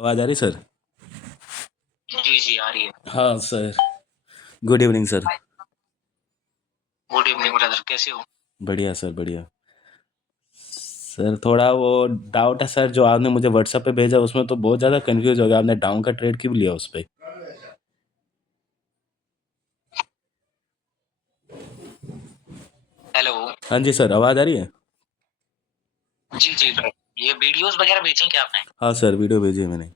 आवाज़ आ रही सर? जी जी आ रही है। हाँ sir. Good evening sir. Good evening brother, कैसे हो? बढ़िया सर बढ़िया। सर थोड़ा वो डाउट है सर, जो आपने मुझे व्हाट्सएप पे भेजा उसमें तो बहुत ज़्यादा कंफ्यूज हो गया। आपने डाउन का ट्रेड क्यों लिया उस पर? हेलो। हाँ जी सर, आवाज़ आ रही है? जी जी ब्रदर, ये वीडियोस वगैरह भेजी क्या आपने? हाँ सर, वीडियो भेजी है मैंने।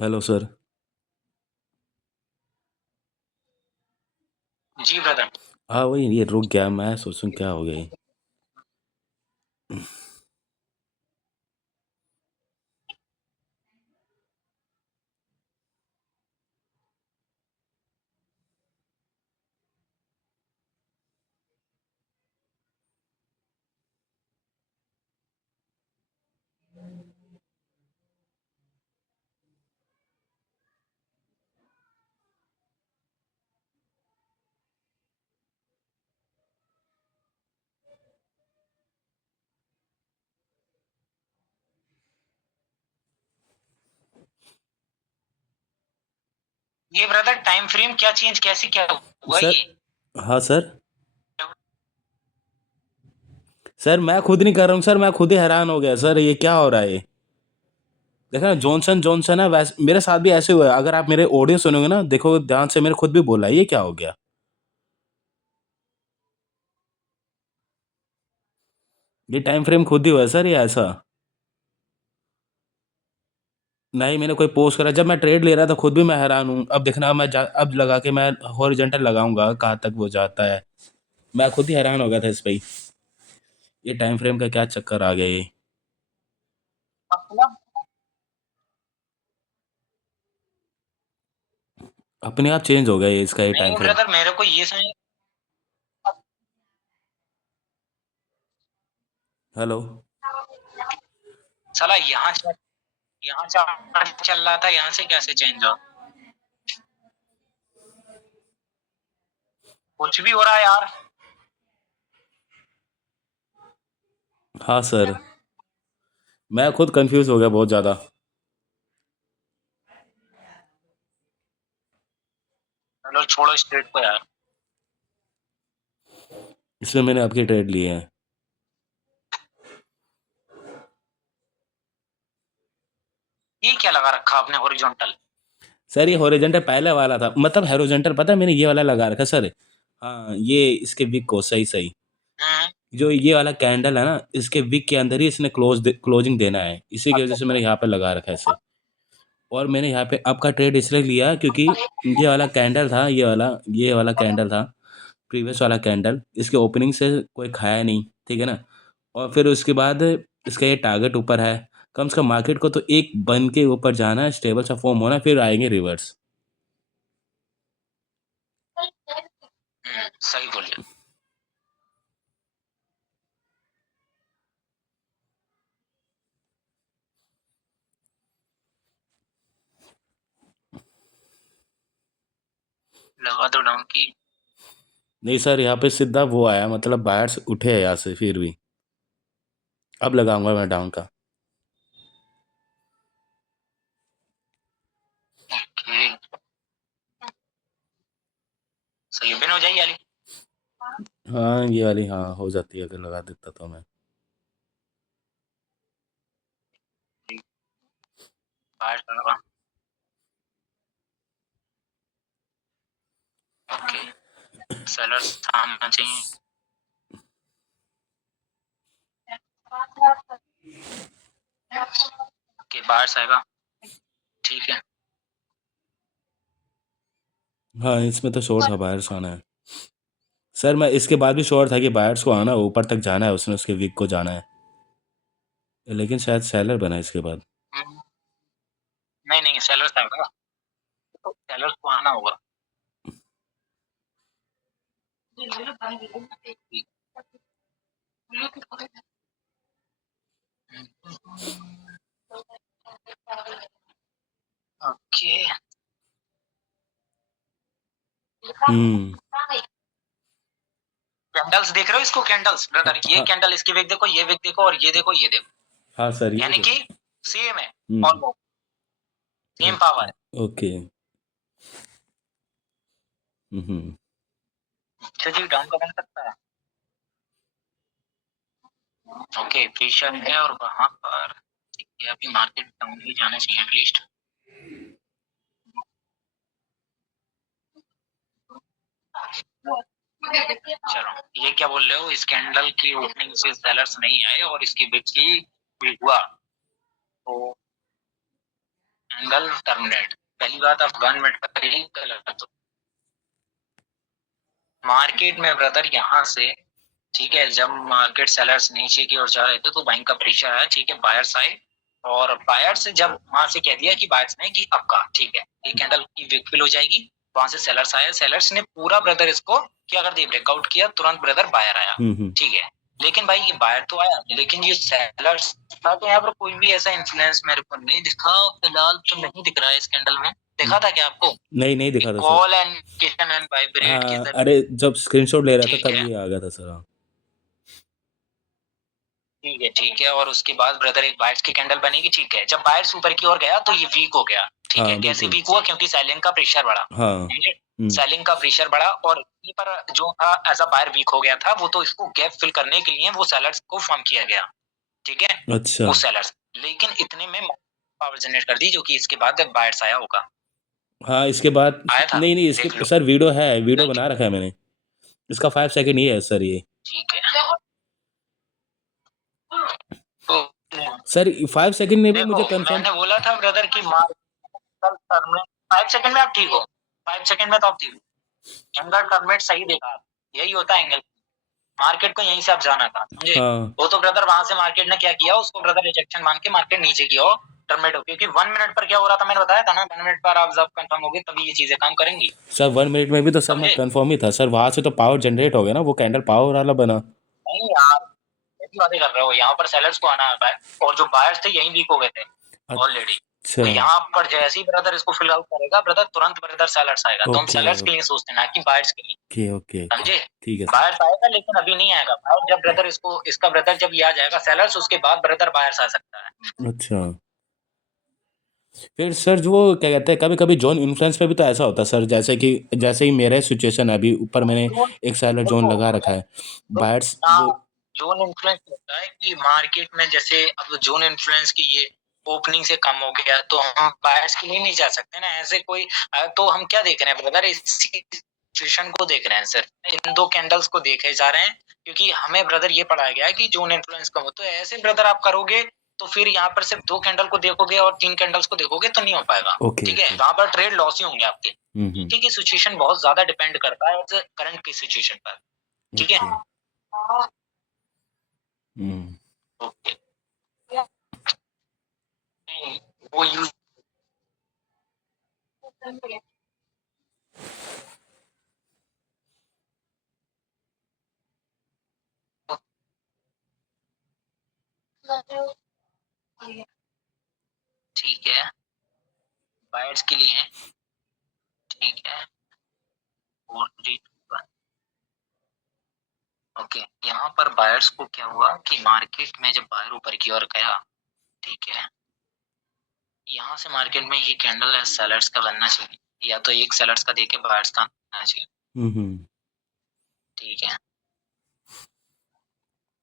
Hello sir. जी ब्रदर। हाँ वही, ये रुक गया, मैं सोचूं क्या हो गया ये। ये ब्रदर टाइम फ्रेम क्या चेंज कैसे क्या हुआ सर। ये? हाँ सर। सर मैं खुद नहीं कर रहा हूँ सर, मैं खुद ही हैरान हो गया सर, ये क्या हो रहा है ये। देखा, जॉनसन जॉनसन है वैसे मेरे साथ भी ऐसे हुआ है। अगर आप मेरे ऑडियो सुनोगे ना, देखो ध्यान से, मेरे खुद भी बोला है, ये क्या हो गया। ये टाइम फ्रेम खुद ही हुआ है सर, ये ऐसा। नहीं, मैंने कोई पोस्ट करा, जब मैं ट्रेड ले रहा था खुद भी मैं हैरान हूँ। अब देखना, अब लगा के मैं हॉरिजॉन्टल लगाऊंगा, कहाँ तक वो जाता है। मैं खुद ही हैरान हो गया था इस पे ही। ये टाइम फ्रेम का क्या चक्कर आ गया ये। मतलब अपने आप चेंज हो गया ये, इसका ये टाइम नहीं फ्रेम। ब्रदर, मेरे को ये समझ हेलो। साला यहाँ चल रहा था, यहाँ से कैसे चेंज हुआ? कुछ भी हो रहा है यार। हाँ सर, मैं खुद कंफ्यूज हो गया बहुत ज़्यादा। चलो छोड़ो इस ट्रेड को यार। इसमें मैंने आपके ट्रेड लिए हैं। ये क्या लगा रखा आपने हॉरिजॉन्टल? सर ये हॉरिजॉन्टल पहले वाला था, मतलब हॉरिजॉन्टल पता है, मैंने ये वाला लगा रखा सर। हाँ, ये इसके विक को सही सही, हम्म। जो ये वाला कैंडल है ना, इसके विक के अंदर ही इसने क्लोजिंग देना है, इसी की वजह अच्छा से मैंने अच्छा। यहाँ पे लगा रखा है इसे। और मैंने यहाँ पे आपका ट्रेड इसलिए लिया क्योंकि ये वाला कैंडल था, ये वाला कैंडल था, प्रीवियस वाला कैंडल, इसके ओपनिंग से कोई खाया नहीं, ठीक है ना। और फिर उसके बाद इसका ये टारगेट ऊपर है। कम से कम मार्केट को तो एक बन के ऊपर जाना है, स्टेबल सा फॉर्म होना, फिर आएंगे रिवर्स। सही बोले। लगा दो डाउन की। नहीं सर, यहाँ पे सीधा वो आया, मतलब बायर्स उठे हैं यहाँ से फिर भी। अब लगाऊंगा मैं डाउन का। ओके, सही है, बिन हो जाएगी वाली। हाँ ये वाली, हाँ हो जाती है, अगर लगा देता तो मैं। बाहर लगा। ओके, सेलर्स थामना चाहिए। ओके, बायर्स आएगा, ठीक है। हाँ, इसमें तो श्योर था बायर्स आना है सर। मैं इसके बाद भी श्योर था कि बायर्स को आना, ऊपर तक जाना है उसने, उसके वीक को जाना है, लेकिन शायद सेलर बना इसके बाद। नहीं नहीं, सेलर्स आएगा, तो सेलर्स को आना होगा। ओके, हम्म। कैंडल्स देख रहे हो इसको, कैंडल्स ब्रदर, ये हाँ कैंडल, इसकी विक देखो, ये विक देखो, और ये देखो, ये देखो, हाँ सर, ये यानी कि देखो। सेम है, हम्म। ऑलमोस्ट सेम पावर है। ओके। हम्म। अच्छा जी, डाउन का बन सकता है। ओके, प्रेशर है और वहां पर ठीक है, अभी मार्केट डाउन ही जाना चाहिए एटलीस्ट। चलो, ये क्या बोल रहे हो, इस कैंडल की ओपनिंग से सेलर्स नहीं आए और इसकी बिक की भी हुआ, तो कैंडल टर्मिनेट। पहली बात, आप 1 मिनट पर ही गलत हो मार्केट में ब्रदर, यहाँ से ठीक है, जब मार्केट सेलर्स नीचे की ओर जा रहे थे तो बाइंग का प्रेशर आया, ठीक है, बायर्स आए, और बायर्स से जब वहां से कह दिया कि बायर्स ने कि अब का ठीक है, ये कैंडल की विक फिल हो जाएगी, वहां से सेलर्स आया, सेलर्स ने पूरा ब्रदर इसको क्या कर दिया, ब्रेकआउट किया, तुरंत ब्रदर बायर आया, ठीक है। लेकिन भाई ये बायर तो आया, लेकिन ये सेलर्स था, तो यहाँ पर कोई भी ऐसा इन्फ्लुएंस मेरे को नहीं दिखा, फिलहाल तो नहीं दिख रहा है इस कैंडल में। दिखा था क्या आपको? नहीं, नहीं दिखा था sir. Call and Kishan and vibrate की हाँ, तरह, अरे जब स्क्रीनशॉट ले रहा था ठीक तब है, ये आ गया था सर। हाँ। ठीक है, ठीक है। और उसके बाद ब्रदर एक बायर्स की कैंडल बनेगी, ठीक है। जब बायर्स ऊपर की ओर गया तो ये वीक हो गया, ठीक है। हाँ कैसे बिल्कुल। वीक हुआ? क्योंकि सेलिंग का प्रेशर बढ़ा, हाँ। सेलिंग का प्रेशर बढ़ा, और यहाँ पर जो था ऐसा बायर वीक हो गया था, वो तो इसको गैप फिल करने के लिए वो सेलर्स को फॉर्म किया गया, ठीक है, अच्छा। वो सेलर्स, लेकिन इतने में पावर जनरेट कर दी, जो कि इसके बाद बायर्स आया होगा, हाँ, इसके बाद आया था, नहीं नहीं, देख इसके लो, सर वीडियो है, वीडियो बना रखा है मैंने, इसका 5 सेकंड ही है सर ये। ठीक है। तो सर 5 सेकंड में भी देखो, मुझे कंफर्म। मैंने बोला था ब्रदर की मार्केट टर्म में 5 सेकंड में आप ठीक हो, 5 सेकंड में तो आप ठीक हो, एंगल टर्मिनेट सही देखा, यही होता है एंगल, मार्केट को यहीं से आप जाना था, समझे। हाँ वो तो ब्रदर वहां से मार्केट ने क्या किया, उसको ब्रदर रिजेक्शन मान के मार्केट नीचे की ओर टर्मिनेट हो, क्योंकि 1 मिनट पर क्या हो रहा था, मैंने बताया था ना, 1 मिनट पर आप जब कंफर्म होगी तभी ये चीजें काम करेंगी, सर, 1 मिनट में भी तो सर मैं समझे। कंफर्म ही था सर, वहां से तो पावर जनरेट हो गया ना, वो कैंडल पावर वाला बना। नहीं यार, ऐसी बातें कर रहे हो, यहाँ पर सेलर्स को आना है, और जो बायर्स थे यही वीक हो गए थे ऑलरेडी, अच्छा। तो यहाँ पर जैसे ही ब्रदर इसको फिल आउट करेगा ब्रदर, तुरंत ब्रदर सेलर्स आएगा, तो हम ओके सेलर्स के लिए सोचते हैं ना कि बायर्स के लिए, ओके ओके ओके। समझे। ठीक है सर। बायर्स आएगा, लेकिन अभी नहीं आएगा बायर, जब ब्रदर इसको, इसका ब्रदर जब ये आ जाएगा सेलर्स, उसके बाद ब्रदर बायर्स आ सकता है। अच्छा, फिर सर जो क्या कहते हैं, कभी कभी जोन इन्फ्लुएंस पे भी तो ऐसा होता है सर, जैसे कि जैसे ही मेरा सिचुएशन है अभी, ऊपर मैंने एक सैलर जोन देखो, लगा रखा है, बायर्स वो। हाँ, जोन इन्फ्लुएंस होता है कि मार्केट में जैसे अब जोन इन्फ्लुएंस की ये ओपनिंग से कम हो गया, तो हम बायर्स के लिए नहीं जा सकते ना, ऐसे कोई तो हम क्या देख रहे हैं ब्रदर, इस सिचुएशन को देख रहे हैं सर, इन दो कैंडल्स को देखे जा रहे हैं, क्योंकि हमें ब्रदर ये पढ़ाया गया है कि जोन इन्फ्लुएंस कम हो, तो ऐसे ब्रदर आप करोगे तो फिर यहाँ पर सिर्फ 2 कैंडल को देखोगे और 3 कैंडल्स को देखोगे तो नहीं हो पाएगा, ओके ठीक है, ओके। वहां पर ट्रेड लॉस ही होंगे आपके, हम्म। ठीक है। सिचुएशन बहुत ज्यादा डिपेंड करता है करंट की सिचुएशन पर, ठीक है। ओके। हम्म। ओके, वो यूज, ठीक है, बायर्स के लिए है, ठीक है, 4 3 2 1। ओके, यहाँ पर बायर्स को क्या हुआ कि मार्केट में जब बायर ऊपर की ओर गया, ठीक है, यहाँ से मार्केट में ये कैंडल है सेलर्स का बनना चाहिए, या तो एक सेलर्स का देके बायर्स का बनना चाहिए, हम्म। ठीक है।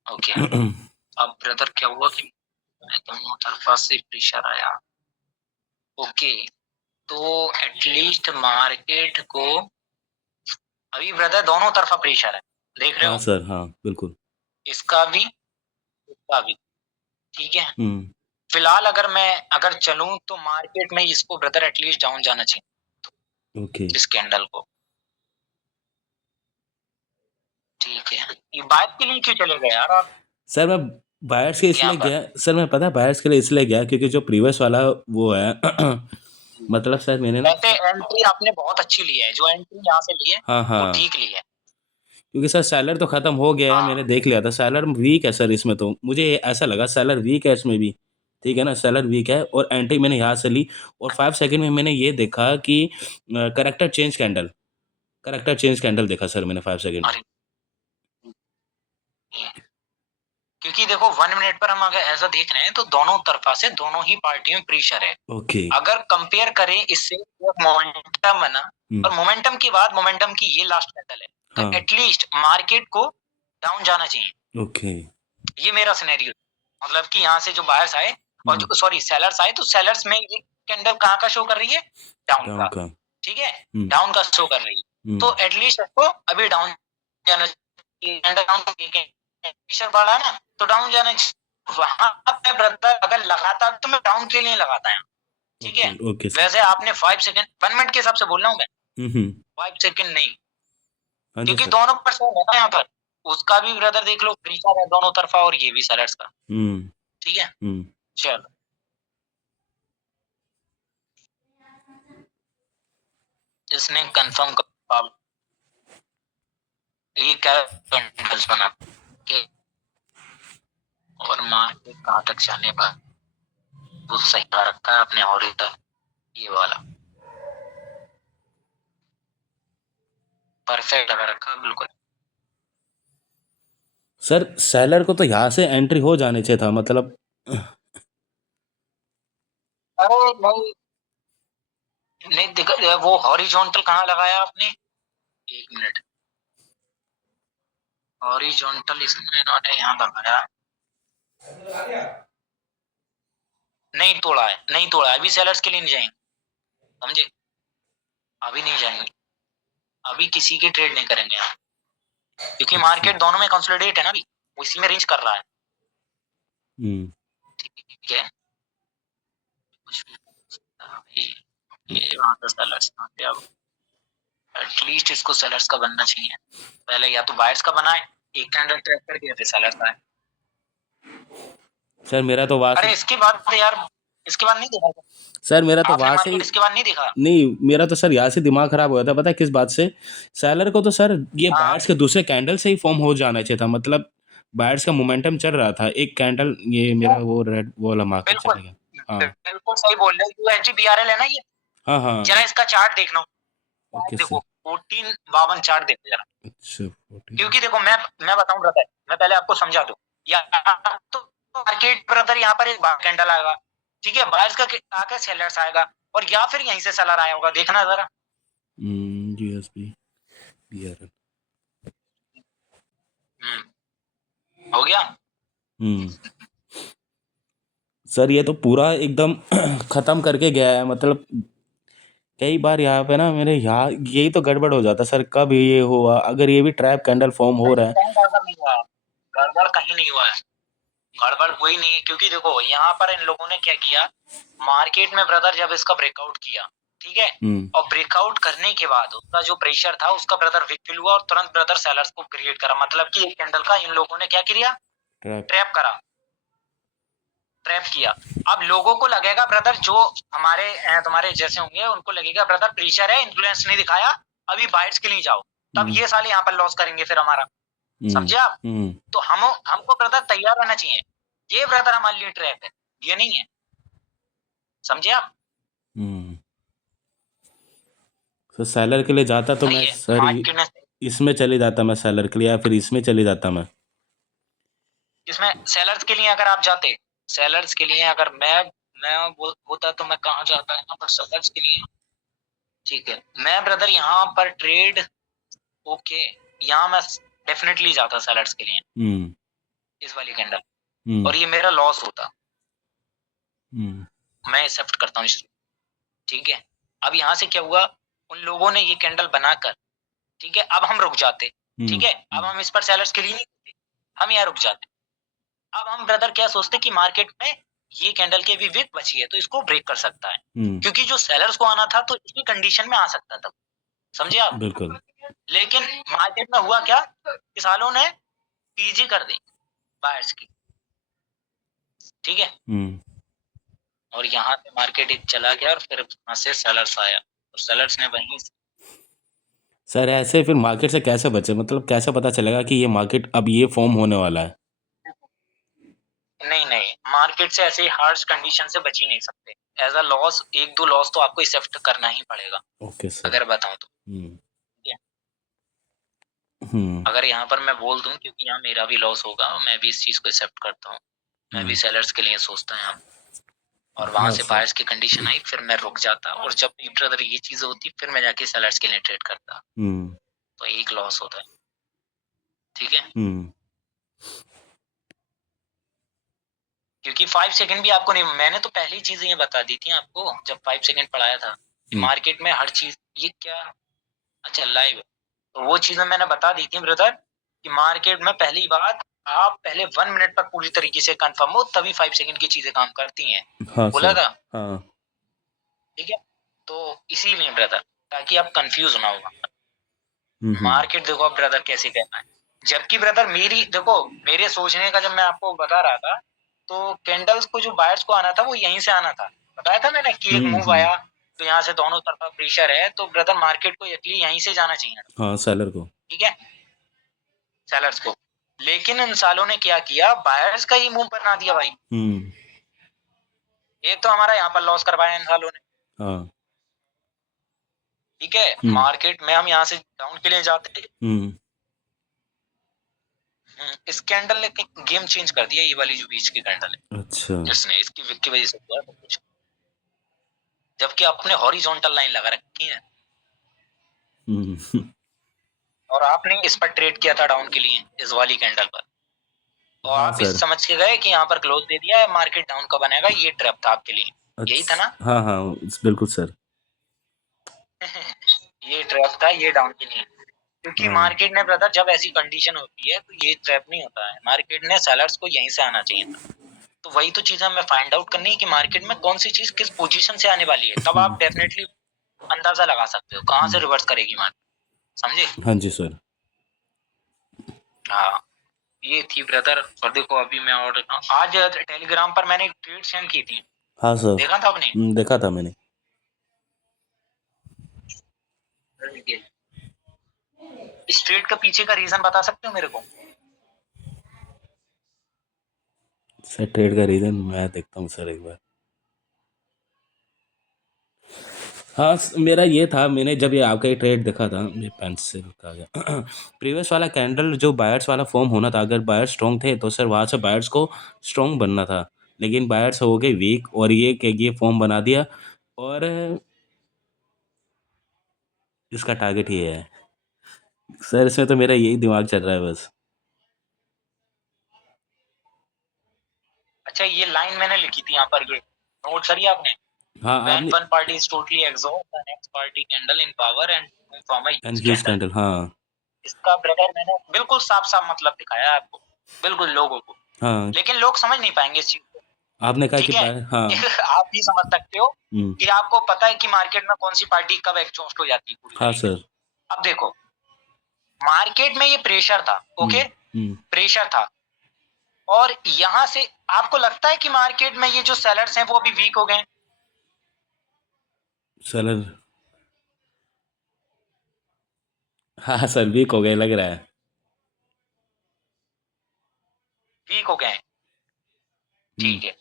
ओके, अब ब्रदर क्या हुआ कि दोनों तरफा से प्रेशर आया, ओके, तो एटलीस्ट मार्केट को अभी ब्रदर दोनों तरफा प्रेशर है, देख रहे हाँ हो, सर, हाँ बिल्कुल। इसका भी, इसका भी, ठीक है। हम्म। फिलहाल अगर चलूं तो मार्केट में इसको ब्रदर एटलीस्ट डाउन जाना चाहिए ओके इस कैंडल को। ठीक है, ये बात के लिए क्यों चले गए यार आप सर मैं बायर्स के यहाँ इसलिए पर? गया सर, मैं पता है बायर्स के लिए इसलिए गया क्योंकि जो प्रीवियस वाला वो है मतलब सर मैंने ना वैसे एंट्री आपने बहुत अच्छी ली है, जो एंट्री यहाँ से ली है हाँ वो हाँ, ठीक ली है। क्योंकि सर सेलर तो खत्म हो गया है, मैंने हाँ देख लिया था सेलर वीक है सर, इसमें तो मुझे ऐसा लगा सेलर वीक है इसमें भी। ठीक है ना, सेलर वीक है और एंट्री मैंने यहाँ से ली और 5 सेकंड में मैंने ये देखा कि करेक्टर चेंज कैंडल देखा सर मैंने 5 सेकंड में। अरे, क्योंकि देखो 1 मिनट पर हम अगर ऐसा देख रहे हैं तो दोनों तरफा से दोनों ही पार्टियों में प्रेशर है। ओके। अगर कंपेयर करें इससे मोमेंटम बना और मोमेंटम के बाद मोमेंटम की ये लास्ट कैंडल है, तो हाँ एटलीस्ट मार्केट को डाउन जाना चाहिए। ओके। ये मेरा सिनेरियो, मतलब कि यहाँ से जो बायर्स आए और जो सॉरी सेलर्स आए, तो सेलर्स में ये कैंडल कहाँ का शो कर रही है? डाउन डाउन का। का। ठीक है, डाउन का शो कर रही है, तो एटलीस्ट इसको अभी डाउन जाना चाहिए। कैंडल डाउन प्रेशर बढ़ा ना, तो डाउन जाना चाहिए। वहां पे ब्रदर अगर लगाता तो मैं डाउन के लिए लगाता है। ठीक है, ओके सर। वैसे आपने 5 सेकंड 1 मिनट के हिसाब से बोल रहा हूँ मैं, 5 सेकंड नहीं, हाँ जी क्योंकि सर। दोनों पर है ना यहाँ पर। उसका भी ब्रदर देख लो, प्रेशर है दोनों तरफा और ये भी सेलर्स का। ठीक है, चलो इसने कंफर्म कर ये क्या कैंडल्स बना के और मार्केट कहाँ तक जाने पर वो सही रखा है अपने हॉरिजॉन्टल, ये वाला परफेक्ट लगा रखा है बिल्कुल। सर सेलर को तो यहाँ से एंट्री हो जाने चाहिए था मतलब। अरे नहीं, नहीं देखा वो हॉरिजॉन्टल कहाँ लगाया आपने? 1 मिनट, हॉरिजॉन्टल इसमें इन्होंने यहाँ लगाया, नहीं तोड़ा है, नहीं तोड़ा है। अभी सेलर्स के लिए नहीं जाएंगे, समझे? अभी नहीं जाएंगे, अभी किसी की ट्रेड नहीं करेंगे यहाँ, क्योंकि मार्केट दोनों में कंसोलिडेट है ना, अभी वो इसी में रेंज कर रहा है। ठीक है, ये वहां पे सेलर्स अब एटलीस्ट इसको सेलर्स का बनना चाहिए। पहले या तो बायर्स का बनाए, एक कैंडल ट्रैप करके फिर सेलर्स का है। सर मेरा तो वहां अरे से इसके बाद तो यार, इसके बाद नहीं देखा सर मेरा तो आपने वहां से मार्केट, इसके बाद नहीं देखा? नहीं, मेरा तो सर यहाँ से दिमाग खराब हो गया था, पता है किस बात से? सेलर को तो सर ये हाँ बायर्स के दूसरे कैंडल से ही फॉर्म हो जाना चाहिए था, मतलब बायर्स का मोमेंटम चल रहा था, एक कैंडल ये मेरा वो रेड वो वाला मार्केट बिल्कुल, चलेगा। हाँ बिल्कुल सही बोल रहे हो। एचजीबीआरएल है ना ये, हाँ हाँ। जरा इसका चार्ट देखना, ओके देखो सर। 1452 चार्ट देखो जरा। अच्छा 14। क्योंकि देखो मैं बताऊं ब्रदर, मैं पहले आपको समझा दूं, या तो मार्केट ब्रदर यहाँ पर एक कैंडल आएगा, ठीक है, बायर्स का आकर सेलर्स आएगा, और या फिर यहीं से सेलर आया होगा, देखना जरा। USB BRL. हो गया। सर ये तो पूरा एकदम खत्म करके गया है, मतलब कई बार यहाँ पे ना मेरे यहाँ यही तो गड़बड़ हो जाता सर, कब ये हुआ, अगर ये भी ट्रैप कैंडल फॉर्म हो रहा है। कहीं गड़बड़ नहीं हुआ है, गड़बड़ कहीं नहीं हुआ है, गड़बड़ हुई नहीं है। क्योंकि देखो यहाँ पर इन लोगों ने क्या किया, मार्केट में ब्रदर जब इसका ब्रेकआउट किया, ठीक है, और ब्रेकआउट करने के बाद उसका जो प्रेशर था उसका ब्रदर विकल हुआ और तुरंत ब्रदर सेलर्स को क्रिएट करा, मतलब कि एक कैंडल का इन लोगों ने क्या किया, ट्रैप करा, ट्रैप किया। अब लोगों को लगेगा ब्रदर, जो हमारे तुम्हारे जैसे होंगे उनको लगेगा ब्रदर प्रेशर है, इन्फ्लुएंस नहीं दिखाया, अभी बाइट्स के लिए जाओ, तब ये साले यहाँ पर लॉस करेंगे फिर हमारा, समझे आप? तो हमको ब्रदर तैयार रहना चाहिए, ये ब्रदर हमारे लिए ट्रैप है, ये नहीं है, समझे आप? तो सेलर के लिए जाता तो मैं सर इसमें चले जाता, मैं सेलर के लिए या फिर इसमें चले जाता मैं। इसमें सेलर्स के लिए अगर आप जाते, सेलर्स के लिए अगर मैं होता तो मैं कहाँ जाता है, यहाँ पर सेलर्स के लिए। ठीक है, मैं ब्रदर यहाँ पर ट्रेड, ओके, यहाँ मैं डेफिनेटली जाता सेलर्स के लिए, इस वाली कैंडल, और ये मेरा लॉस होता, मैं एक्सेप्ट करता हूँ इस, ठीक है। अब यहाँ से क्या हुआ, उन लोगों ने ये कैंडल बनाकर, ठीक है, अब हम रुक जाते, ठीक है, अब हम इस पर सेलर्स के लिए नहीं, हम यहाँ रुक जाते। अब हम ब्रदर क्या सोचते कि मार्केट में ये कैंडल के भी वीक बची है तो इसको ब्रेक कर सकता है, क्योंकि जो सेलर्स को आना था तो इसी कंडीशन में आ सकता था, समझे आप? बिल्कुल। लेकिन मार्केट में हुआ क्या कि सालों ने पीजी कर दी बायर्स की, ठीक है, और यहाँ से मार्केट चला गया और फिर वहां से सेलर्स आया और सेलर्स ने वहीं सर ऐसे फिर मार्केट से कैसे बचे, मतलब कैसे पता चलेगा कि ये मार्केट अब ये फॉर्म होने वाला है? नहीं नहीं, मार्केट से ऐसे हार्श कंडीशन से बच ही नहीं सकते। एज अ लॉस, एक दो लॉस तो आपको एक्सेप्ट करना ही पड़ेगा। Okay sir. अगर बताऊं तो अगर यहाँ पर मैं बोल दूं, क्योंकि यहाँ मेरा भी लॉस होगा, मैं भी इस चीज को एक्सेप्ट करता हूँ, मैं भी सेलर्स के लिए सोचता हूँ यहाँ, और वहां हाँ से सर। बायर्स की कंडीशन आई, फिर मैं रुक जाता, और जब भी ब्रदर ये चीज होती फिर मैं जाके सेलर्स के लिए ट्रेड करता, तो एक लॉस होता है, ठीक है, क्योंकि 5 सेकंड भी आपको नहीं, मैंने तो पहली चीजें ये बता दी थी आपको जब 5 सेकंड पढ़ाया था कि मार्केट में हर चीज ये क्या, अच्छा लाइव, तो वो चीजें मैंने बता दी थी ब्रदर कि मार्केट में पहली बात आप पहले 1 मिनट तक पूरी तरीके से कंफर्म हो तभी 5 सेकंड की चीजें काम करती हैं, हाँ बोला सर। था, हाँ। ठीक है, तो इसीलिए ब्रदर, ताकि आप कंफ्यूज ना हो, मार्केट देखो अब ब्रदर कैसे करना है, जबकि ब्रदर मेरी देखो, मेरे सोचने का जब मैं आपको बता रहा था तो कैंडल्स को जो बायर्स को आना था वो यहीं से आना था, बताया था मैंने कि एक मूव आया तो यहाँ से दोनों तरफा प्रेशर है, तो ब्रदर मार्केट को एक्चुअली यहीं से जाना चाहिए, हाँ सेलर को। ठीक है, सेलर्स को, लेकिन इन सालों ने क्या किया, बायर्स का ही मूव बना दिया भाई, एक तो हमारा यहाँ पर लॉस करवाया इन सालों ने, हाँ। ठीक है, मार्केट में हम यहाँ से डाउन के लिए जाते, इस कैंडल ने गेम चेंज कर दिया, ये वाली जो बीच की कैंडल है, अच्छा। इसने इसकी विक की वजह से हुआ सब कुछ, जबकि अपने हॉरिजॉन्टल लाइन लगा रखी है और आपने इस पर ट्रेड किया था डाउन के लिए इस वाली कैंडल पर, और हाँ आप इस सर। समझ के गए कि यहाँ पर क्लोज दे दिया है, मार्केट डाउन का बनेगा, ये ट्रैप था आपके लिए, यही था ना? अच्छा हाँ हाँ बिल्कुल सर। ये ट्रैप था, ये डाउन के लिए, क्योंकि हाँ। मार्केट ने ब्रदर जब ऐसी कंडीशन होती है तो ये ट्रैप नहीं होता है, मार्केट ने सेलर्स को यहीं से आना चाहिए था, तो वही तो चीज हमें फाइंड आउट करनी है कि मार्केट में कौन सी चीज किस पोजीशन से आने वाली है, तब आप डेफिनेटली अंदाजा लगा सकते हो कहाँ से रिवर्स करेगी मार्केट, समझे? हाँ जी सर। हाँ, ये थी ब्रदर, और देखो अभी मैं और आज टेलीग्राम पर मैंने ट्वीट सेंड की थी, हाँ सर। देखा था आपने? देखा था मैंने। इस ट्वीट का पीछे का रीजन बता सकते हो मेरे को? सर ट्रेड का रीजन मैं देखता हूँ सर एक बार। हाँ मेरा ये था, मैंने जब ये आपका ये ट्रेड देखा था, मेरे पेन से रुका गया प्रीवियस वाला कैंडल जो बायर्स वाला फॉर्म होना था, अगर बायर्स स्ट्रॉन्ग थे तो सर वहाँ से बायर्स को स्ट्रॉन्ग बनना था, लेकिन बायर्स हो गए वीक और ये फॉर्म बना दिया, और इसका टारगेट ये है सर, इसमें तो मेरा यही दिमाग चल रहा है बस। अच्छा, ये लाइन मैंने लिखी थी यहाँ पर, ये नोट करी आपने? हाँ When आपने। one party is totally exhaust, the next party candle in power and from a huge एनफ्यूज candle. Candle हाँ। इसका ब्रदर मैंने बिल्कुल साफ साफ मतलब दिखाया है आपको, बिल्कुल लोगों को, हाँ लेकिन लोग समझ नहीं पाएंगे इस चीज को, आपने कहा कि ठीक है, हाँ। आप भी समझ सकते हो कि आपको पता है कि मार्केट में कौन सी पार्टी कब एग्जॉस्ट हो जाती है पूरी हाँ तरीके सर। से। अब देखो, मार्केट में ये प्रेशर था, ओके, प्रेशर था, और यहां से आपको लगता है कि मार्केट में ये जो सेलर्स हैं वो अभी वीक हो गए? सर हाँ सर वीक हो गए लग रहा है। वीक हो गए, ठीक है,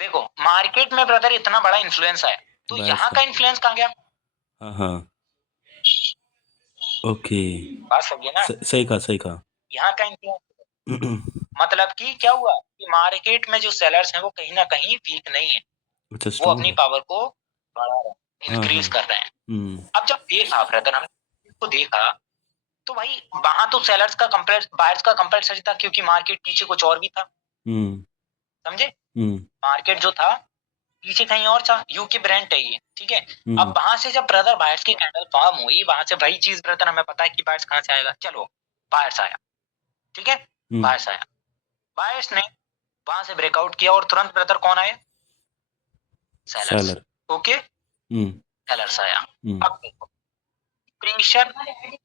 देखो मार्केट में ब्रदर इतना बड़ा इन्फ्लुएंस है, तो बायर्स यहाँ का। का इन्फ्लुएंस कहाँ गया? हाँ हाँ। ओके। बात समझिए ना, सही कहा सही कहा। यहाँ का इन्फ्लुएंस मतलब कि क्या हुआ कि मार्केट में जो सेलर्स हैं वो कहीं ना कहीं वीक नहीं है, अच्छा वो स्ट्रॉन्ग अपनी है। पावर को बढ़ा रहे हैं, हाँ हाँ। इंक्रीज कर रहे हैं। अब जब देखा ब्रदर, हमने इसको देखा तो भाई वहां तो सेलर्स का कंपेयर बायर्स का कंपल्सरी था, क्योंकि मार्केट पीछे कुछ और भी था, समझे? मार्केट जो था पीछे कहीं और था, यूके ब्रांड है ये, ठीक है। अब वहां से जब ब्रदर बायर्स की कैंडल फॉर्म हुई, वहां से वही चीज ब्रदर हमें पता है कि बायर्स कहां से आएगा, चलो बायर्स आया, ठीक है, बायर्स आया, बायर्स ने वहां से ब्रेकआउट किया और तुरंत ब्रदर कौन आए? सेलर्स। सेलर। ओके, हम्म। सेलर्स आया। हम्म। अब देखो, प्रेशर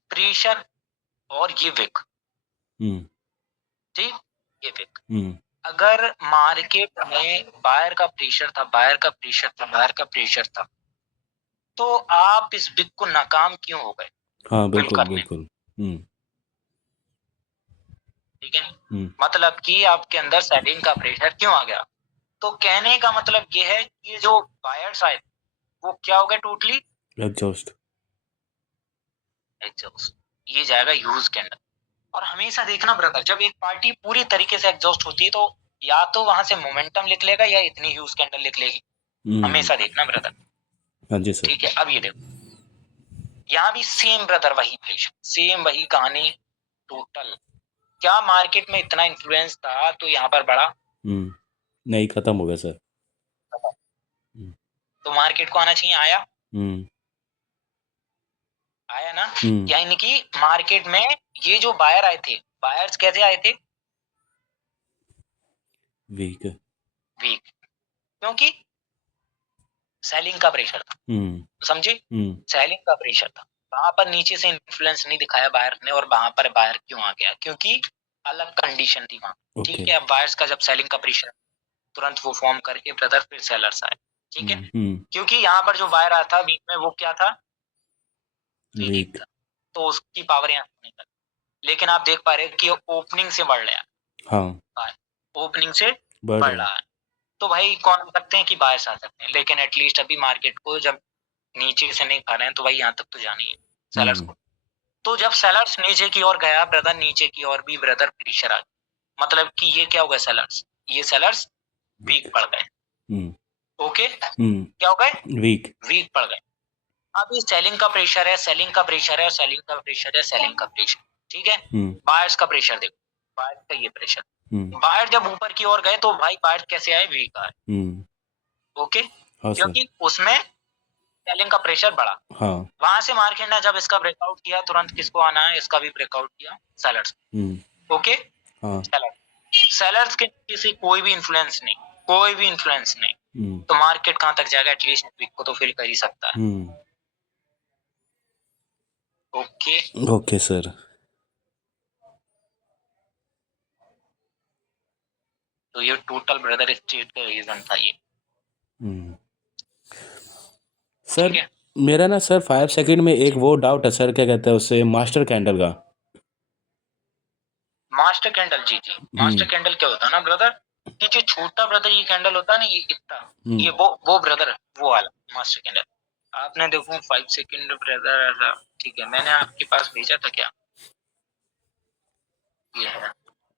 प्रेशर और ये विक, हम्म। ठीक, ये विक। हम्म। अगर मार्केट में बायर का प्रेशर था, बायर का प्रेशर था, बायर का प्रेशर था, तो आप इस विक को नाकाम क्यों हो गए हाँ फिल बिल्कुल करने में? बिल्कुल। हम्म। ठीक है, हम्म। मतलब कि आपके अंदर सेलिंग का प्रेशर क्यों आ गया? तो कहने का मतलब ये है कि ये जो बायर्स आए वो क्या हो गए टोटली एग्जॉस्ट। एग्जॉस्ट। ये जाएगा यूज के अंदर। और हमेशा देखना ब्रदर, जब एक पार्टी पूरी तरीके से एग्जॉस्ट होती है तो या तो वहां से मोमेंटम लिख लेगा या इतनी ह्यूज कैंडल लिख लेगी। हम्म। हमेशा देखना ब्रदर। हाँ जी सर। ठीक है, अब ये देखो, यहाँ भी सेम ब्रदर, वही प्रेशर, सेम वही कहानी टोटल। क्या मार्केट में इतना इन्फ्लुएंस था तो यहाँ पर बढ़ा? हम्म। नहीं, खत्म हो गया सर। हम्म। तो मार्केट को आना चाहिए, आया? हम्म। आया ना? हम्म। यानी कि मार्केट में ये जो बायर आए थे, बायर्स कैसे आए थे? वीक। वीक, क्योंकि सेलिंग का प्रेशर था। हम्म। समझे? हम्म। सेलिंग का प्रेशर था, वहां पर नीचे से इन्फ्लुएंस नहीं दिखाया बायर ने, और वहां पर बायर क्यों आ गया? क्योंकि अलग कंडीशन थी वहां। ओके। ठीक है, अब बायर्स का जब सेलिंग का प्रेशर तुरंत वो फॉर्म करके ब्रदर फिर सेलर्स आए। ठीक है, हम्म। क्योंकि यहाँ पर जो बायर आया था वीक में, वो क्या था? Week week. था, तो उसकी पावर यहाँ नहीं कर। लेकिन आप देख पा रहे हो कि ओपनिंग से बढ़ रहा हाँ, है, ओपनिंग से बढ़ बढ़ रहा है। रहा है। तो भाई कौन आ सकते हैं कि बायर्स आ सकते हैं, लेकिन एटलीस्ट अभी मार्केट को जब नीचे से नहीं खा रहे हैं तो भाई यहाँ तक तो जानी है सेलर्स हम्म। को। तो जब सेलर्स नीचे की ओर गया ब्रदर, नीचे की ओर भी ब्रदर प्रेशर आ गया, मतलब कि ये क्या हो गया, सेलर्स, ये सेलर्स वीक वीक। पड़ गए। हम्म। ओके, हम्म। क्या हो गए? वीक। वीक पड़ गए। अब ये सेलिंग का प्रेशर है, सेलिंग का प्रेशर है, सेलिंग का प्रेशर है, सेलिंग का प्रेशर। ठीक है, हम्म। बायर्स का प्रेशर देखो, बायर्स का ये प्रेशर। हम्म। बायर जब ऊपर की ओर गए तो भाई बायर कैसे आए? वीक आए। हम्म। ओके, हाँ सर। क्योंकि उसमें सेलिंग का प्रेशर बढ़ा। हाँ। वहां से मार्केट ने जब इसका ब्रेकआउट किया, तुरंत किसको आना है? इसका भी ब्रेकआउट किया, सेलर्स। हम्म। ओके, हाँ। सेलर्स, सेलर्स के नीचे से कोई भी इन्फ्लुएंस नहीं, कोई भी इन्फ्लुएंस नहीं। हम्म। तो मार्केट कहां तक जाएगा? एटलीस्ट वीक को तो फिल कर ही सकता है। हम्म। Okay, okay sir. तो ये टोटल ब्रदर स्ट्रेट का रीजन था ये। हम्म। ठीक सर, है, मेरा ना सर 5 सेकंड में एक वो डाउट है सर, क्या कहते हैं उसे, मास्टर कैंडल का। मास्टर कैंडल, जी जी, मास्टर हम्म। कैंडल क्या होता है ना ब्रदर, कि जो छोटा ब्रदर ये कैंडल होता है ना, ये इतना, हम्म। ये वो ब्रदर, वो वाला मास्टर कैंडल। आपने देखो 5 सेकंड ब्रदर ऐसा, ठीक है, मैंने आपके पास भेजा था क्या? ये है,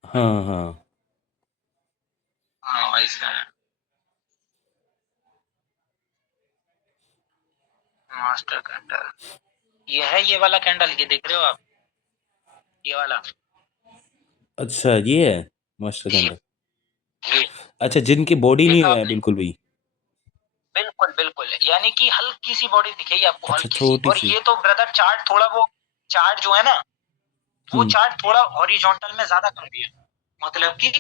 हाँ हाँ। हाँ ऐसा है, मास्टर कैंडल, ये है, ये वाला कैंडल, ये देख रहे हो आप, ये वाला, अच्छा, ये है मास्टर ये कैंडल। ये अच्छा, जिनकी बॉडी नहीं देखा है आपने? बिल्कुल भी। बिल्कुल बिल्कुल, यानी कि हल्की सी बॉडी दिखेगी आपको, अच्छा, हल्की सी। छोटी और सी। ये तो ब्रदर चार्ट थोड़ा, वो चार्ट जो है ना, वो हम्म। चार्ट थोड़ा हॉरिजॉन्टल में ज्यादा कर दिया, मतलब कि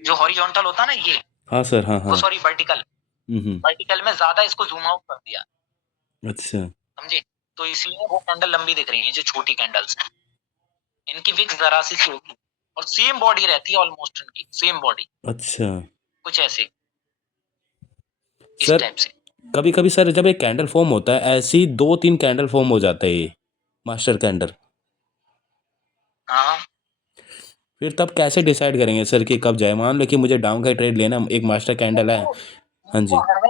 जो हॉरिजॉन्टल होता है ना ये, हाँ सर, हाँ वो हाँ। सॉरी वर्टिकल, हम्म। वर्टिकल में ज्यादा इसको जूम आउट कर दिया। अच्छा। समझे? तो इसलिए वो कैंडल लंबी दिख रही है, जो छोटी कैंडल्स हैं इनकी विक्स जरा सी होगी, और सेम बॉडी रहती है ऑलमोस्ट, इनकी सेम बॉडी, अच्छा कुछ ऐसे, इस सर, टाइप से। कभी कभी सर जब एक कैंडल फॉर्म होता है, ऐसी 2-3 कैंडल फॉर्म हो जाता है ये मास्टर कैंडल, हाँ, फिर तब कैसे डिसाइड करेंगे सर कि कब जाए? मान लो कि मुझे डाउन का ट्रेड लेना, एक मास्टर कैंडल है। वो हाँ वो जी। हमें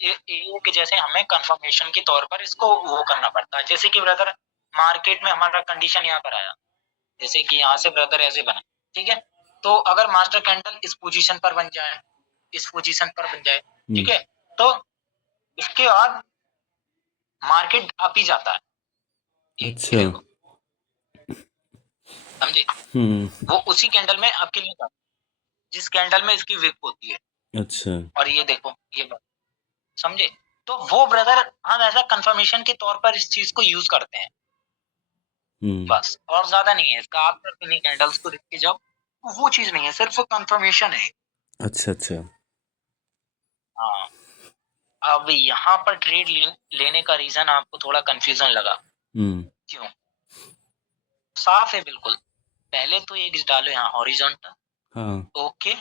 एक जैसे हमें कंफर्मेशन के तौर पर इसको वो करना पड़ता है, जैसे कि ब्रदर मार्केट में हमारा कंडीशन यहाँ पर आया, जैसे कि यहाँ से ब्रदर ऐसे बना, ठीक है, तो अगर मास्टर कैंडल इस पोजीशन पर बन जाए, इस पोजीशन पर बन जाए, हम्म। ठीक है, तो इसके बाद मार्केट अप ही जाता है। ये अच्छा। देखो, समझे? हम्म। वो उसी कैंडल में आपके लिए जाता है जिस कैंडल में इसकी विक होती है। अच्छा। और ये देखो, ये बात, समझे? तो वो ब्रदर हम ऐसा कंफर्मेशन के तौर पर इस चीज को यूज करते हैं, हम्म। बस, और ज्यादा नहीं है इसका। आप सिर्फ इन्हीं कैंडल्स को देख के जाओ, वो चीज नहीं है, सिर्फ कंफर्मेशन है। अच्छा अच्छा। हाँ, अब यहाँ पर ट्रेड लेने का रीजन आपको थोड़ा कंफ्यूजन लगा, क्यों? साफ है बिल्कुल। पहले तो एक डालो यहाँ हॉरिजॉन्टल, हाँ, ओके,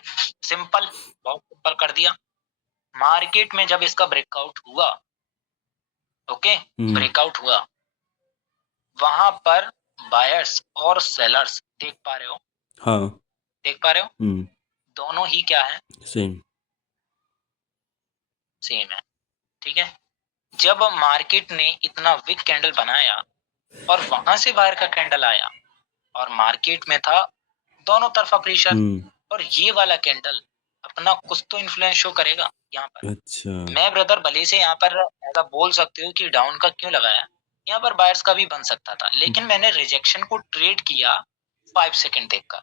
सिंपल, बहुत सिंपल कर दिया। मार्केट में जब इसका ब्रेकआउट हुआ, ओके, ब्रेकआउट हुआ, वहां पर बायर्स और सेलर्स देख पा रहे हो, हाँ, देख पा रहे हो, दोनों ही क्या है, सेम, सेम है, ठीक है। जब मार्केट ने इतना वीक कैंडल बनाया और वहां से बाहर का कैंडल आया और मार्केट में था दोनों तरफा प्रेशर, और ये वाला कैंडल अपना कुछ तो इन्फ्लुएंस शो करेगा यहाँ पर। अच्छा, मैं ब्रदर भले से यहाँ पर ऐसा बोल सकते हो कि डाउन का क्यों लगाया, यहाँ पर बायर्स का भी बन सकता था, लेकिन मैंने रिजेक्शन को ट्रेड किया 5 सेकंड देखकर,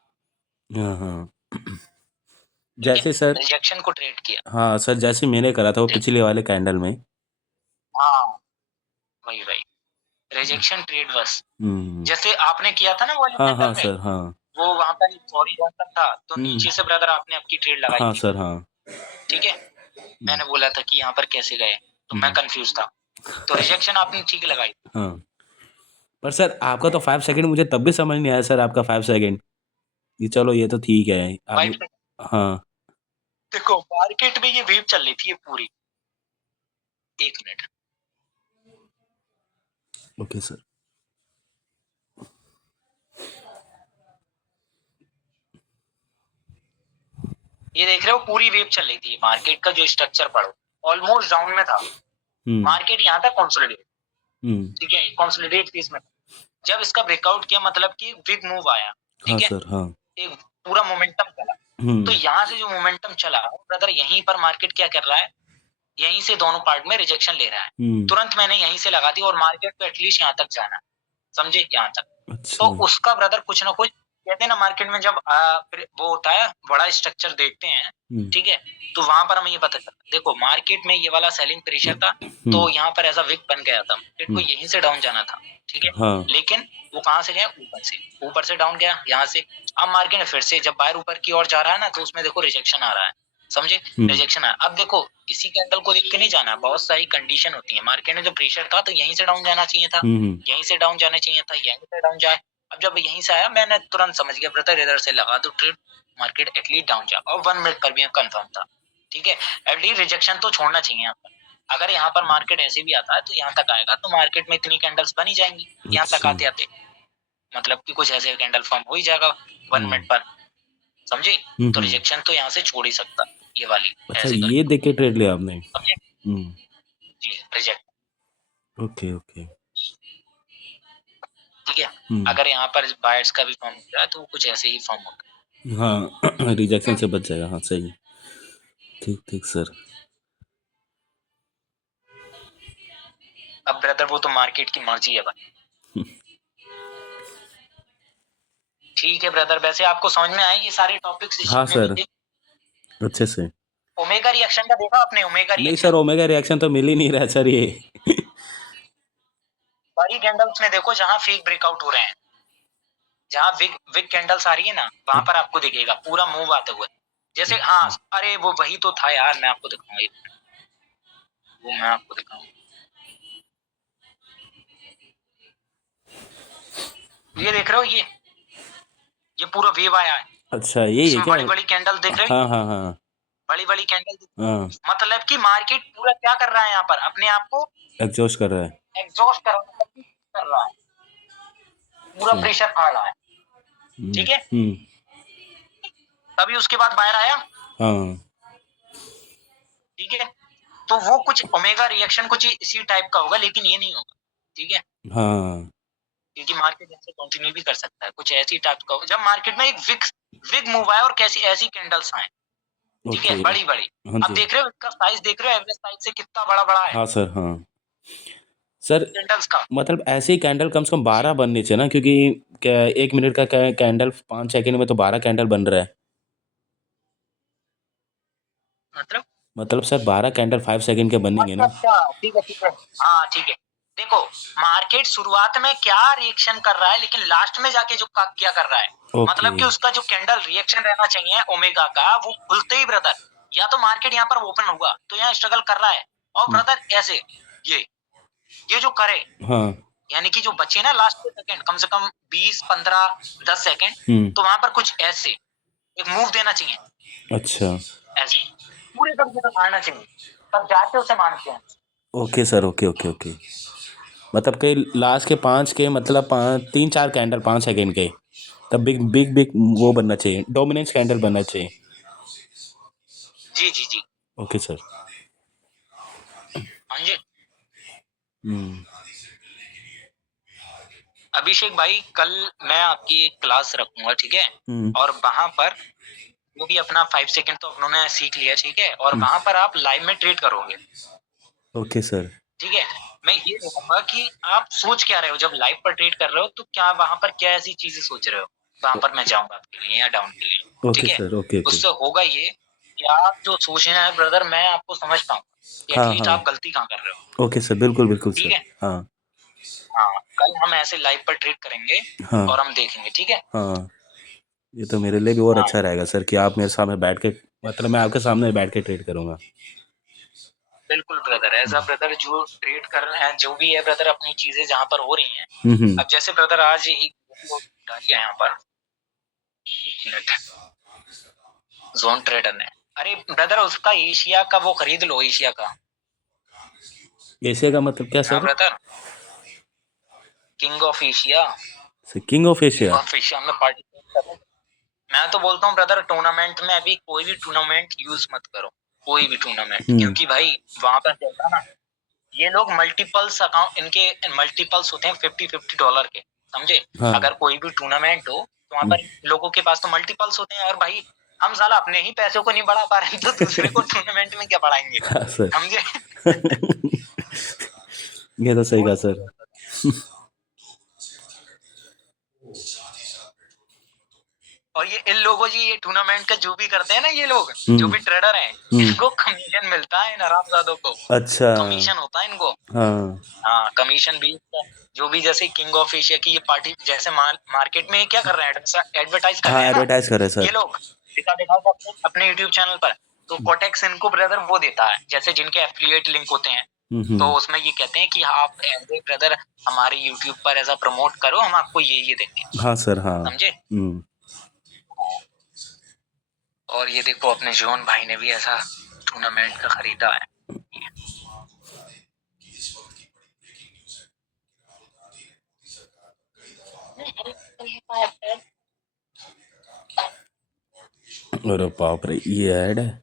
हाँ, हाँ, ठीक है, जैसे सर, रिजेक्शन को ट्रेड किया। हाँ सर, जैसे मैंने करा था वो पिछले वाले कैंडल में। हाँ, वही वही रिजेक्शन ट्रेड बस, हम्म, जैसे आपने किया था ना वो वाले हाँ, हाँ कैंडल में, सर, हाँ, वो वहां पर सॉरी जॉनसन था, तो नीचे से ब्रदर आपने आपकी ट्रेड लगाई हाँ थी, सर, हाँ, ठीक है। मैंने बोला था कि यहाँ पर कैसे गए, तो मैं कंफ्यूज था, तो रिजेक्शन आपने ठीक लगाई। हाँ, पर सर आपका तो 5 सेकंड मुझे तब भी समझ नहीं आया सर, आपका 5 सेकंड, ये चलो ये तो ठीक है फाइव आपने। हाँ, देखो मार्केट में ये वेव चल रही थी ये पूरी, 1 मिनट, ओके सर, ये देख रहे हो पूरी वेव चल रही थी, मार्केट का जो स्ट्रक्चर पढ़ो ऑलमोस्ट डाउन में था, मार्केट यहाँ तक कंसोलिडेट, ठीक है, कंसोलिडेट फेज में। जब इसका ब्रेकआउट किया मतलब कि बिग मूव आया, हाँ ठीक है, सर, हाँ, एक पूरा मोमेंटम चला, तो यहाँ से जो मोमेंटम चला ब्रदर, यहीं पर मार्केट क्या कर रहा है, यहीं से दोनों पार्ट में रिजेक्शन ले रहा है, तुरंत मैंने यहीं से लगा दी और मार्केट को एटलीस्ट यहाँ तक जाना, समझे, यहाँ तक। अच्छा, तो उसका ब्रदर कुछ ना कुछ कहते हैं ना, मार्केट में जब वो होता है बड़ा स्ट्रक्चर देखते हैं, ठीक है, तो वहां पर हमें ये पता चलता, देखो मार्केट में ये वाला सेलिंग प्रेशर था, तो यहाँ पर ऐसा विक बन गया था, मार्केट को यहीं से डाउन जाना था, ठीक है, हाँ, लेकिन वो कहाँ से गया, ऊपर से डाउन गया यहाँ से। अब मार्केट में फिर से जब बाहर ऊपर की ओर जा रहा है ना, तो उसमें देखो रिजेक्शन आ रहा है, समझे, रिजेक्शन आया। अब देखो इसी कैंडल को देख के नहीं जाना, बहुत सारी कंडीशन होती है, मार्केट में जो प्रेशर था तो यहीं से डाउन जाना चाहिए था, यहीं से डाउन जाना चाहिए था, यहीं से डाउन जाए। अब जब यहीं से आया मैंने तुरंत समझ गया ब्रदर इधर से लगा दो ट्रेड, मार्केट एटलीस्ट डाउन जा, और 1 मिनट पर भी कंफर्म था, ठीक है, एटलीस्ट रिजेक्शन तो छोड़ना चाहिए यहाँ पर। अगर यहाँ पर मार्केट ऐसे भी आता है तो यहाँ तक आएगा, तो मार्केट में इतनी कैंडल्स बनी जाएंगी यहाँ तक आते आते, मतलब कि कुछ ऐसे कैंडल फॉर्म हो ही जाएगा 1 मिनट पर, समझे, तो रिजेक्शन तो यहाँ से छोड़ ही सकता, ये वाली अच्छा, ऐसे ये करके, देख के ट्रेड लिया आपने। समझे, जी रिजेक्ट, ओके, ओके, ठीक है। अगर यहाँ पर बायर्स का भी फॉर्म होता है तो कुछ ऐसे ही फॉर्म होता है, हाँ, रिजेक्शन से बच जाएगा, हाँ सही, ठीक ठीक सर। अब ब्रदर वो तो मार्केट की मर्जी है भाई, ठीक है ब्रदर। वैसे आपको समझ में आए ये सारे टॉपिक्स हाँ जितने सर, भी थे? अच्छे से। ओमेगा रिएक्शन का देखा आपने, ओमेगा नहीं सर, रिएक्शन ओमेगा रिएक्शन तो मिल ही नहीं रहा सर ये। बड़ी कैंडल्स में देखो जहां फेक ब्रेकआउट हो रहे हैं, जहां विग विग कैंडल्स आ रही है ना, वहां पर आपको दिखेगा पूरा मूव आते हुए, जैसे हाँ, अरे वो वही तो था यार, मैं आपको दिखाऊंगा वो मैं आपको दिखाऊंगा, ये देख रहे हो, ये पूरा वेव आया है, अच्छा, यही है इसमें क्या? बड़ी बड़ी कैंडल देख रहे हो, हाँ, हाँ, हाँ, बड़ी बड़ी कैंडल, हाँ, मतलब कि मार्केट पूरा क्या कर रहा है यहाँ पर, अपने आप को एग्जॉस्ट कर रहा है। एग्जॉस्ट कर रहा है, पूरा अच्छा, प्रेशर फाड़ रहा है, ठीक है। हम्म, तभी उसके बाद बाहर आया, हाँ, ठीक है, तो वो कुछ ओमेगा रिएक्शन कुछ इसी टाइप का होगा, लेकिन ये नहीं होगा, ठीक है, हाँ, क्योंकि मार्केट ऐसे कंटिन्यू भी कर सकता है, कुछ ऐसी टाइप का जब मार्केट में एक विग मूव आए और कैसी ऐसी कैंडल्स आए, ठीक है, ओके, बड़ी बड़ी। हाँ अब जी, देख रहे हो इसका साइज, देख रहे हो एवरेज साइज से कितना बड़ा बड़ा है हाँ सर, हाँ सर, कैंडल्स का, मतलब ऐसे ही कैंडल कम से कम 12 बनने चाहिए ना, क्योंकि क्या 1 मिनट का कैंडल 5 सेकंड में तो 12 कैंडल बन रहा है। मतलब मतलब सर 12 कैंडल 5 सेकंड के बनेंगे अच्छा ना। अच्छा, ठीक है ठीक है, हाँ ठीक है। देखो मार्केट शुरुआत में क्या रिएक्शन कर रहा है, लेकिन लास्ट में जाके जो क्या कर रहा है, ओके, मतलब कि उसका जो कैंडल रिएक्शन रहना चाहिए ओमेगा का, वो खुलते ही ब्रदर, या तो मार्केट यहाँ पर ओपन हुआ तो यहाँ स्ट्रगल कर रहा है, और ब्रदर ऐसे ये जो करे, हाँ। यानी कि जो बचे ना लास्ट के सेकंड, कम से कम 20 15 10 सेकंड, तो वहां पर कुछ ऐसे एक मूव देना चाहिए, अच्छा। ऐसे पूरे तरीके से मारना चाहिए, तब जाके उसे मारते हैं। Okay sir, okay okay okay. मतलब कि लास्ट के 5 के मतलब 3-4 कैंडल 5 सेकंड के, तब बिग बिग बिग वो बनना चाहिए, डोमिनेंस कैंडल बनना चाहिए। जी जी जी। Okay sir. हाँ जी। हम्म। अभिषेक भाई, कल मैं आपकी एक क्लास रखूंगा, ठीक है, हम्म। और वहां पर वो भी अपना 5 सेकंड तो उन्होंने सीख लिया, ठीक है, और वहां पर आप लाइव में ट्रेड करोगे, ओके सर। ठीक है। मैं ये देखूंगा कि आप सोच क्या रहे हो जब लाइव पर ट्रेड कर रहे हो, तो क्या वहां पर क्या ऐसी चीजें सोच रहे हो, वहां पर मैं जाऊंगा आपके लिए या डाउन के लिए, ओके ठीक है। Sir, okay okay. उससे होगा ये कि आप जो सोच रहे हैं ब्रदर, मैं आपको समझ पाऊंगा कि हाँ एटलीस्ट हाँ। आप गलती कहाँ कर रहे हो, ओके सर, बिल्कुल बिल्कुल ठीक सर। है। हाँ हाँ, कल हम ऐसे लाइव पर ट्रेड करेंगे हाँ और हम देखेंगे, ठीक है। हाँ। ये तो मेरे लिए भी और हाँ अच्छा रहेगा सर कि आप मेरे सामने बैठ के, मतलब मैं आपके सामने बैठ के ट्रेड करूंगा। बिल्कुल ब्रदर, एज अ ब्रदर जो ट्रेड कर रहे हैं, जो भी है ब्रदर, अपनी चीजें जहाँ पर हो रही हैं, हम्म। अब जैसे ब्रदर आज एक वीडियो डाली है यहाँ पर, एक मिनट, जोन ट्रेडर ने, अरे ब्रदर उसका एशिया का वो खरीद लो, एशिया का। एशिया का मतलब क्या हाँ sir? Brother, king of Asia, king of king Asia. Of Asia में पार्टिसिपेट करो। मैं तो बोलता हूँ ब्रदर, टूर्नामेंट में अभी कोई भी टूर्नामेंट यूज मत करो, कोई भी टूर्नामेंट, हम्म। क्योंकि भाई वहां पर चलता ना, ये लोग मल्टीपल्स अकाउंट, इनके मल्टीपल्स होते हैं $50-50 के, समझे। हाँ। अगर कोई भी टूर्नामेंट हो तो वहां हम्म। पर लोगों के पास तो मल्टीपल्स होते हैं, और भाई हम साला अपने ही पैसों को नहीं बढ़ा पा रहे हैं, तो दूसरे को टूर्नामेंट में क्या बढ़ाएंगे, हाँ सर। समझे। ये तो सही कहा सर। और ये इन लोगों जी, ये टूर्नामेंट का जो भी करते हैं ना, ये लोग जो हम्म। भी ट्रेडर हैं, हम्म। इनको कमीशन मिलता है, इन हरामजादों को अच्छा। कमीशन होता है इनको। हाँ हाँ, कमीशन भी जो भी, जैसे किंग ऑफ एशिया की ये पार्टी, जैसे मार्केट में क्या कर रहे हैं, एडवर्टाइज कर हाँ, रहे हैं ना एडवर्टाइज कर रहे हैं ये सर। लोग, दिखा दिखा के अपने यूट्यूब चैनल पर, तो कोटेक्स इनको ब्रदर वो देता है, जैसे जिनके एफिलिएट लिंक होते हैं, तो हम्म। उसमें ये कहते हैं कि आप एज ए ब्रदर हमारे यूट्यूब पर ऐसा प्रमोट करो, हम आपको ये देंगे, हाँ सर, हाँ। समझे। हम्म। और ये देखो अपने जोन भाई ने भी ऐसा टूर्नामेंट का खरीदा है। अरे बाप रे, ये ऐड है।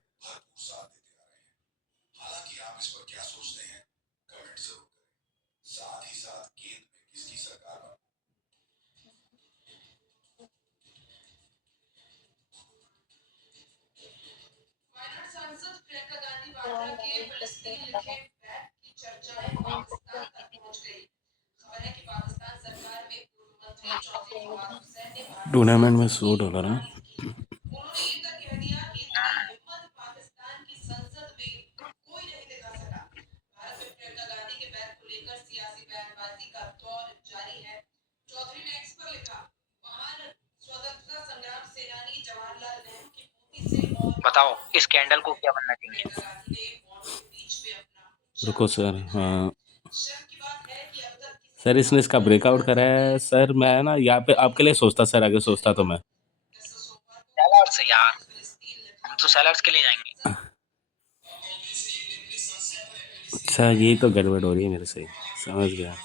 टूर्नामेंट में $100 है। बताओ इस कैंडल को क्या बनना चाहिए। रुको सर, हाँ सर, इसने इसका ब्रेकआउट करा है सर। मैं ना यहाँ पे आपके लिए सोचता सर, आगे सोचता तो मैं। सेलर्स यार, हम तो सेलर्स के लिए जाएंगे। अच्छा, यही तो गड़बड़ हो रही है मेरे से। समझ गया।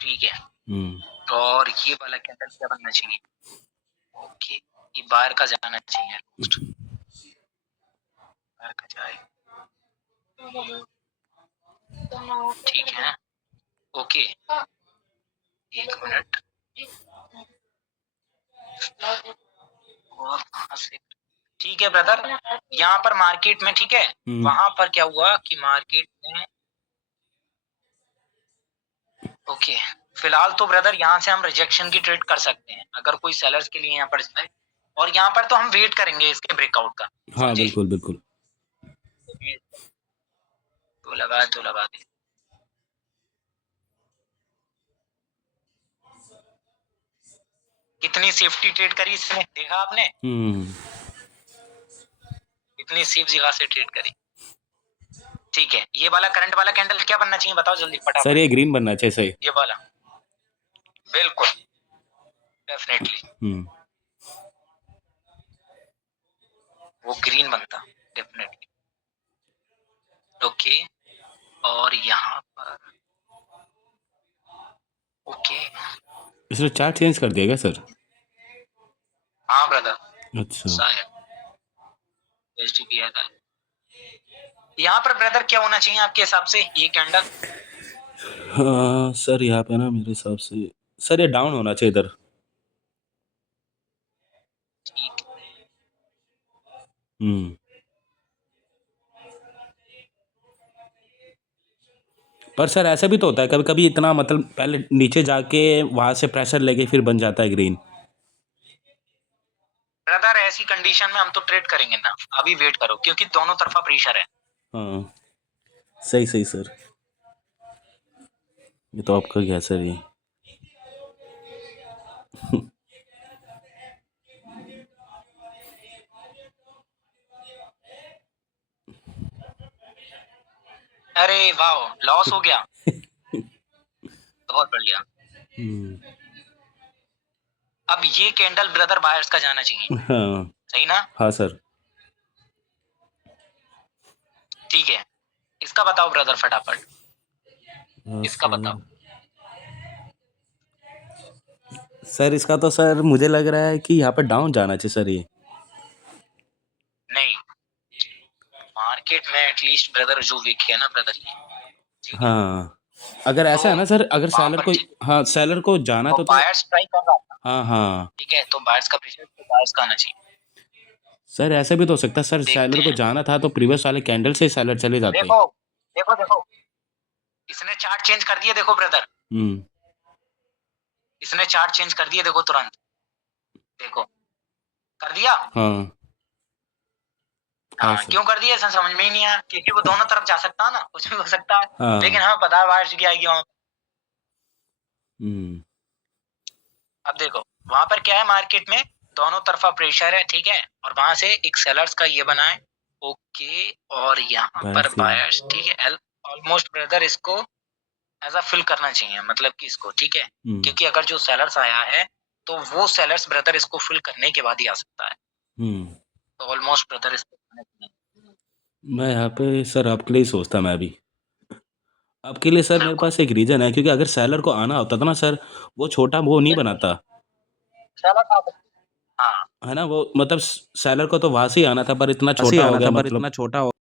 ठीक है, हम्म। और ये वाला कैंडल क्या बनना चाहिए। ओके, ये बाहर का जाना चाहिए, बाहर का जाए, ठीक है। ओके, एक मिनट, और वहां से, ठीक है ब्रदर, यहाँ पर मार्केट में, ठीक है, वहां पर क्या हुआ कि मार्केट में, ओके, फिलहाल तो ब्रदर यहाँ से हम रिजेक्शन की ट्रेड कर सकते हैं, अगर कोई सेलर्स के लिए यहाँ पर जाए, और यहाँ पर तो हम वेट करेंगे इसके ब्रेकआउट का, हाँ समझे। बिल्कुल बिल्कुल। तो लगा दे। कितनी सेफ्टी ट्रेड करी इसने, देखा आपने, हम्म। इतनी सेफ जगह से ट्रेड करी। ठीक है, ये वाला करंट वाला कैंडल क्या बनना चाहिए बताओ जल्दी सर फटाफट। ये ग्रीन बनना चाहिए सही। ये वाला बिल्कुल डेफिनेटली वो ग्रीन बनता डेफिनेटली। ओके और यहाँ पर ओके इसने चार्ट चेंज कर दिया क्या सर? हाँ ब्रदर अच्छा शायद एचडी किया था। यहाँ पर ब्रदर क्या होना चाहिए आपके हिसाब से ये कैंडल? हाँ सर यहाँ पे ना मेरे हिसाब से सर ये डाउन होना चाहिए इधर। ठीक पर सर ऐसा भी तो होता है कभी कभी इतना मतलब पहले नीचे जाके वहां से प्रेशर लेके फिर बन जाता है ग्रीन। ब्रदर ऐसी कंडीशन में हम तो ट्रेड करेंगे ना, अभी वेट करो क्योंकि दोनों तरफा प्रेशर है। हाँ सही सही सर। ये तो आपका क्या सर ये अरे वाह लॉस हो गया बहुत बढ़िया। अब ये कैंडल ब्रदर बायर्स का जाना चाहिए हाँ सही ना? हाँ सर। ठीक है इसका बताओ ब्रदर फटाफट इसका बताओ। सर इसका तो सर मुझे लग रहा है कि यहाँ पे डाउन जाना चाहिए सर ये। नहीं मार्केट में एटलीस्ट ब्रदर जो वीक है ना ब्रदर ठीक है हाँ अगर ऐसा है ना सर अगर वहां सेलर पर को हाँ सेलर को जाना तो तो बायर्स ट्राई कर रहा था हाँ हाँ ठीक है तो बायर्स का प्रेशर तो बायर्स का आना चाहिए। सर ऐसा भी तो हो सकता है सर देखते सेलर को हैं जाना था तो प्रीवियस वाले कैंडल से सेलर चले जाते। देखो देखो देखो इसने चार्ट चेंज कर दिया देखो ब्रदर इसने चार्ट चेंज कर दिया देखो तुरंत देखो कर दिया। हाँ हाँ सर। क्यों कर दिया ऐसा समझ में ही नहीं आया क्योंकि वो दोनों तरफ जा सकता है ना कुछ भी हो सकता है हाँ लेकिन हमें पता है बारिश की आएगी वहां। अब देखो वहां पर क्या है मार्केट में दोनों तरफा प्रेशर है ठीक है और वहां से एक सेलर्स का ये बना है ओके और यहाँ पर बायर्स ठीक है ऑलमोस्ट ब्रदर इसको ऐसा फिल करना चाहिए मतलब कि इसको ठीक है क्योंकि अगर जो सेलर्स आया है तो वो सेलर्स ब्रदर इसको फिल करने के बाद ही आ सकता है तो ऑलमोस्ट ब्रदर इसको मैं यहाँ पे सर आपके लिए ही सोचता मैं अभी आपके लिए सर मेरे पास एक रीजन है क्योंकि अगर सेलर को आना होता था ना सर वो छोटा वो नहीं बनाता हाँ है ना वो मतलब सेलर को तो वहां से ही आना था पर इतना छोटा हो गया मतलब छोटा